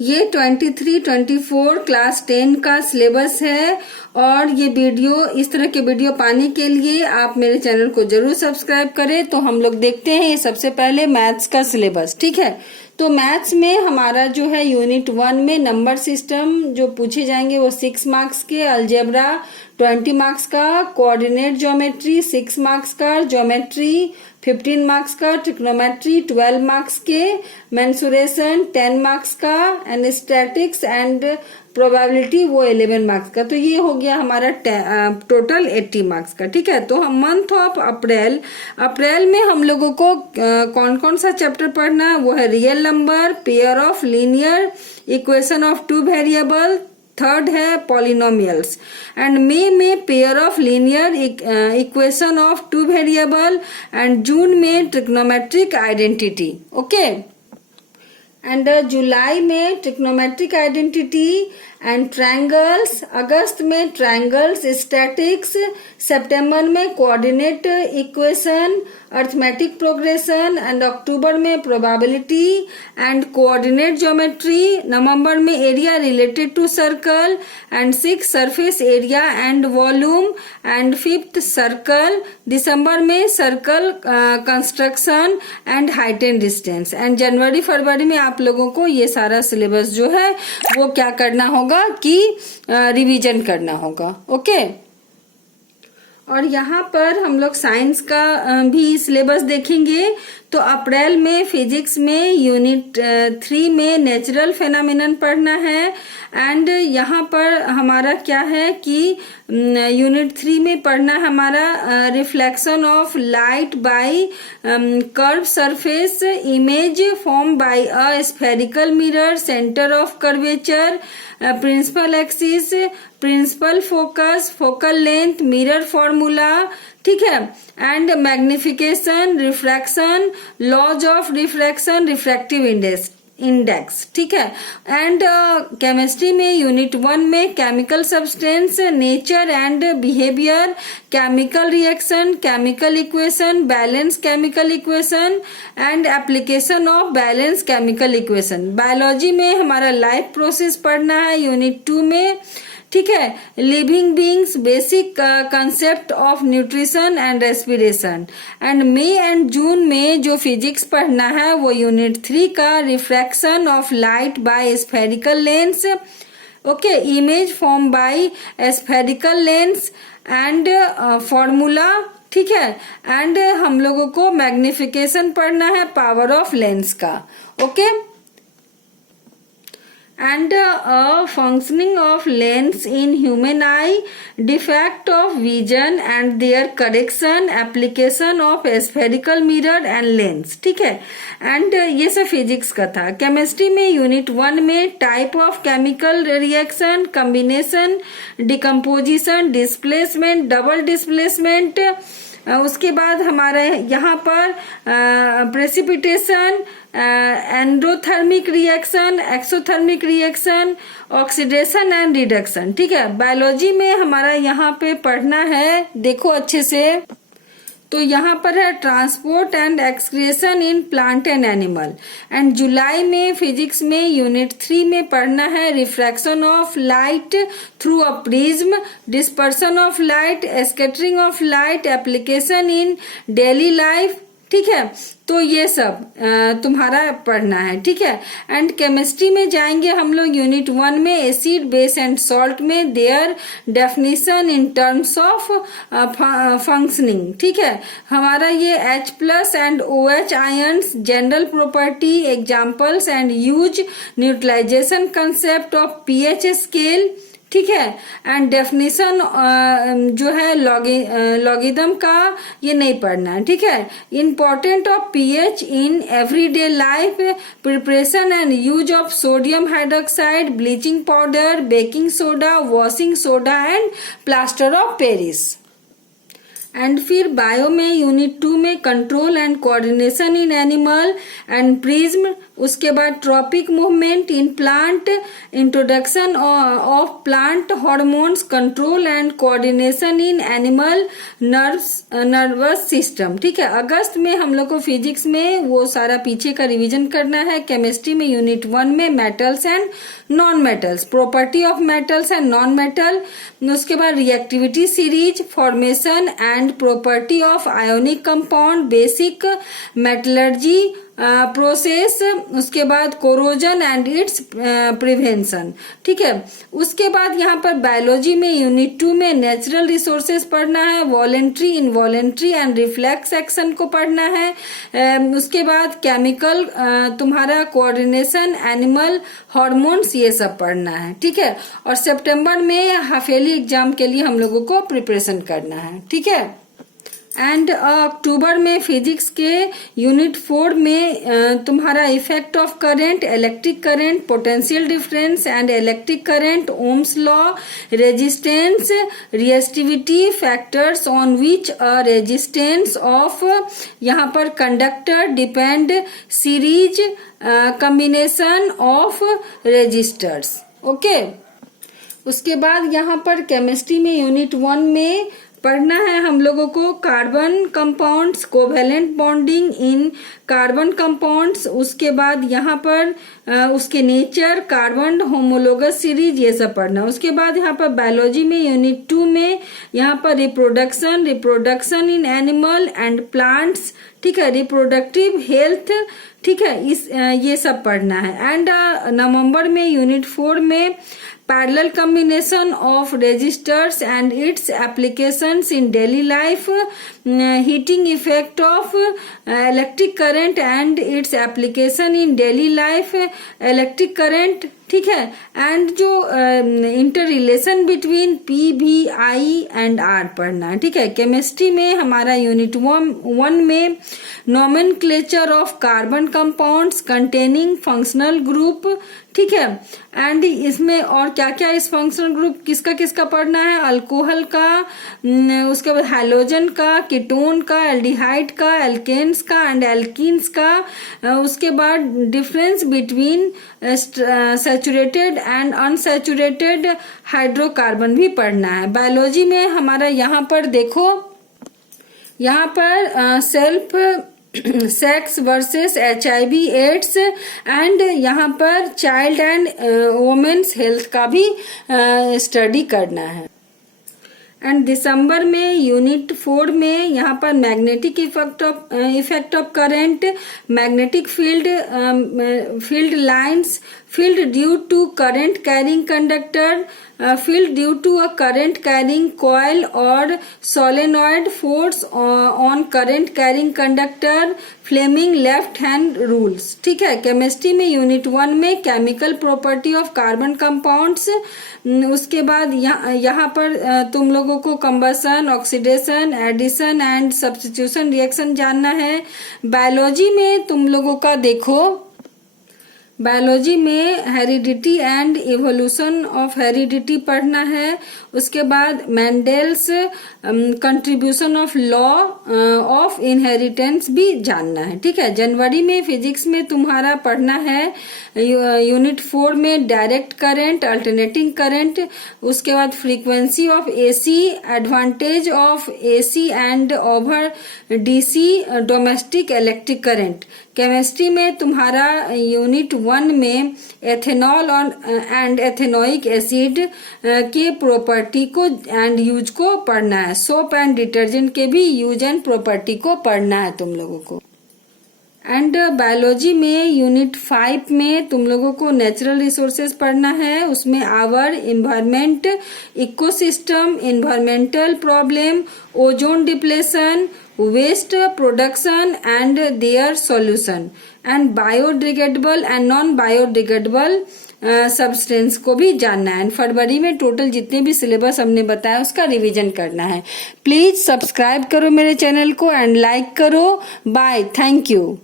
ये 23-24 क्लास 10 का सिलेबस है और ये वीडियो, इस तरह के वीडियो पाने के लिए आप मेरे चैनल को जरूर सब्सक्राइब करें। तो हम लोग देखते हैं ये सबसे पहले मैथ्स का सिलेबस। ठीक है, तो मैथ्स में हमारा जो है यूनिट 1 में नंबर सिस्टम जो पूछे जाएंगे वो 6 मार्क्स के, अलजेब्रा 20 मार्क्स का, कोऑर्डिनेट ज्योमेट्री 6 मार्क्स का, ज्योमेट्री 15 मार्क्स का, ट्रिग्नोमेट्री 12 मार्क्स के, मेंसुरेशन 10 मार्क्स का, एंड स्टैटिक्स एंड प्रोबेबिलिटी वो 11 मार्क्स का। तो ये हो गया हमारा टोटल 80 मार्क्स का। ठीक है, तो हम मंथ ऑफ अप्रैल में हम लोगों को कौन कौन सा चैप्टर पढ़ना है वो है real number, pair of linear equation of two variable, third है पॉलिनोमियल्स, एंड मई में pair of linear equation of two variable, and जून में ट्रिग्नोमेट्रिक आइडेंटिटी। ओके, एंड जुलाई में ट्रिग्नोमेट्रिक आइडेंटिटी एंड ट्रायंगल्स, अगस्त में ट्रायंगल्स स्टैटिक्स, सितंबर में coordinate equation, arithmetic progression, and अक्टूबर में प्रोबेबिलिटी एंड कोऑर्डिनेट ज्योमेट्री, नवंबर में area related to circle, and 6 surface area and volume, and 5th circle, दिसंबर में circle construction and height and distance, and जनवरी फरवरी में आप लोगों को ये सारा सिलेबस जो है वो क्या करना होगा कि रिवीजन करना होगा। ओके, और यहाँ पर हम लोग साइंस का भी सिलेबस देखेंगे। तो अप्रैल में फिजिक्स में यूनिट 3 में नेचुरल फेनोमेनन पढ़ना है, एंड यहाँ पर हमारा क्या है कि यूनिट 3 में पढ़ना हमारा reflection of light by curve surface image form by a spherical mirror, centre of curvature, principal axis, principal focus, focal length, mirror formula. ठीक है, and magnification, refraction, laws of refraction, refractive index. ठीक है, and chemistry में unit 1 में chemical substance, nature and behaviour, chemical reaction, chemical equation, balance chemical equation, and application of balance chemical equation. Biology में हमारा life process पढ़ना है unit 2 में। ठीक है, living beings, basic concept of nutrition and respiration, and May and जून में जो physics पढ़ना है वो यूनिट 3 का refraction of light by spherical lens, okay, image form by spherical lens and formula. ठीक है, एंड हम लोगों को मैग्निफिकेशन पढ़ना है पावर ऑफ लेंस का। ओके, and functioning of lens in human eye, defect of vision and their correction, application of spherical mirror and lens। ठीक है, एंड ये सब फिजिक्स का था। केमिस्ट्री में यूनिट 1 में type of chemical reaction, combination, decomposition, displacement, double displacement, उसके बाद हमारा यहाँ पर precipitation, endothermic reaction, exothermic reaction, oxidation and reduction. ठीक है, बायोलॉजी में हमारा यहाँ पे पढ़ना है, देखो अच्छे से, तो यहाँ पर है transport and excretion in plant and animal, and जुलाई में फिजिक्स में यूनिट 3 में पढ़ना है refraction of light through a prism, dispersion of light, scattering of light, application in daily life. ठीक है, तो ये सब तुम्हारा पढ़ना है। ठीक है, एंड केमिस्ट्री में जाएंगे हम लोग यूनिट 1 में एसिड, बेस एंड सॉल्ट में their definition in terms of functioning. ठीक है, हमारा ये H+ and OH ions, general property, examples and use, neutralisation concept of pH scale. ठीक है, एंड डेफिनेशन जो है लॉगिथम का ये नहीं पढ़ना है। ठीक है, important of pH in everyday life, preparation and use of sodium hydroxide, bleaching powder, baking soda, washing soda and plaster of Paris. And फिर बायो में यूनिट 2 में control and coordination in animal and prism, उसके बाद tropic movement in plant, introduction of plant hormones, control and coordination in animal nervous system. ठीक है, अगस्त में हम लोग को फिजिक्स में वो सारा पीछे का रिवीजन करना है। केमिस्ट्री में यूनिट 1 में metals and non metals, property of metals and non metal, उसके बाद reactivity series, formation and property of ionic compound, basic metallurgy process, उसके बाद कोरोजन एंड इट्स प्रिवेंशन। ठीक है, उसके बाद यहाँ पर बायोलॉजी में यूनिट 2 में नेचुरल रिसोर्सेज पढ़ना है, voluntary, involuntary and reflex action को पढ़ना है। उसके बाद केमिकल तुम्हारा कोऑर्डिनेशन, एनिमल हार्मोन्स, ये सब पढ़ना है। ठीक है, और सितंबर में हाफ ईयरली एग्जाम के लिए हम लोगों को प्रिपरेशन करना है। ठीक है, एंड अक्टूबर में फिजिक्स के यूनिट 4 में तुम्हारा effect of current, electric current, potential difference and electric current, Ohm's law, resistance, reactivity factors on which a resistance of यहाँ पर conductor depend, series combination of resistors. Okay, उसके बाद यहाँ पर केमिस्ट्री में यूनिट 1 में पढ़ना है हम लोगों को carbon compounds, covalent bonding in carbon compounds, उसके बाद यहाँ पर उसके नेचर, कार्बन होमोलोगस सीरीज, ये सब पढ़ना। उसके बाद यहाँ पर बायोलॉजी में यूनिट 2 में यहाँ पर reproduction in animal and plants, ठीक है, रिप्रोडक्टिव हेल्थ, ठीक है, ये सब पढ़ना है। एंड नवंबर में यूनिट 4 में parallel combination of resistors and its applications in daily life, heating effect of electric current and its application in daily life, electric current, ठीक है, एंड जो इंटर रिलेशन बिटवीन पी, भी, आई and are पढ़ना है। ठीक है, chemistry में हमारा यूनिट 1 में nomenclature of carbon compounds containing functional group, ठीक है, एंड इसमें और क्या क्या इस फंक्शनल ग्रुप किसका किसका पढ़ना है, अल्कोहल का, उसके बाद हैलोजन का, कीटोन का, एल्डिहाइड का, एल्केन्स का एंड एल्कीन्स का, उसके बाद difference between saturated and unsaturated hydrocarbon भी पढ़ना है। बायोलॉजी में हमारा यहाँ पर देखो, यहाँ पर self sex versus HIV AIDS and यहाँ पर चाइल्ड एंड वुमेन्स हेल्थ का भी स्टडी करना है। एंड दिसंबर में यूनिट 4 में यहाँ पर magnetic effect of current, magnetic field lines, field due to current carrying conductor, field due to a current carrying coil or solenoid force on current carrying conductor, Fleming left hand rules. ठीक है, chemistry में unit 1 में chemical property of carbon compounds, उसके बाद यहाँ पर तुम लोगों को combustion, oxidation, addition and substitution reaction जानना है। बायोलॉजी में तुम लोगों का देखो, बायोलॉजी में heredity and evolution of heredity पढ़ना है। उसके बाद Mendel's contribution of law of inheritance भी जानना है। ठीक है, जनवरी में फिजिक्स में तुम्हारा पढ़ना है यूनिट 4 में डायरेक्ट करंट, अल्टरनेटिंग करंट, उसके बाद frequency of AC, advantage of AC and over DC domestic electric current. Chemistry में तुम्हारा यूनिट 1 में एथेनॉल एंड एथेनोइक एसिड के प्रॉपर्टी को एंड यूज को पढ़ना है। सोप एंड डिटर्जेंट के भी यूज एंड प्रॉपर्टी को पढ़ना है तुम लोगों को। एंड बायोलॉजी में यूनिट 5 में तुम लोगों को नेचुरल रिसोर्सेज पढ़ना है। उसमें our environment, ecosystem, environmental problem, ozone depletion, waste production and their solution, and biodegradable and non biodegradable substance को भी जानना है। फरवरी में टोटल जितने भी सिलेबस हमने बताया उसका रिवीजन करना है। प्लीज सब्सक्राइब करो मेरे चैनल को एंड लाइक करो। Bye, thank you.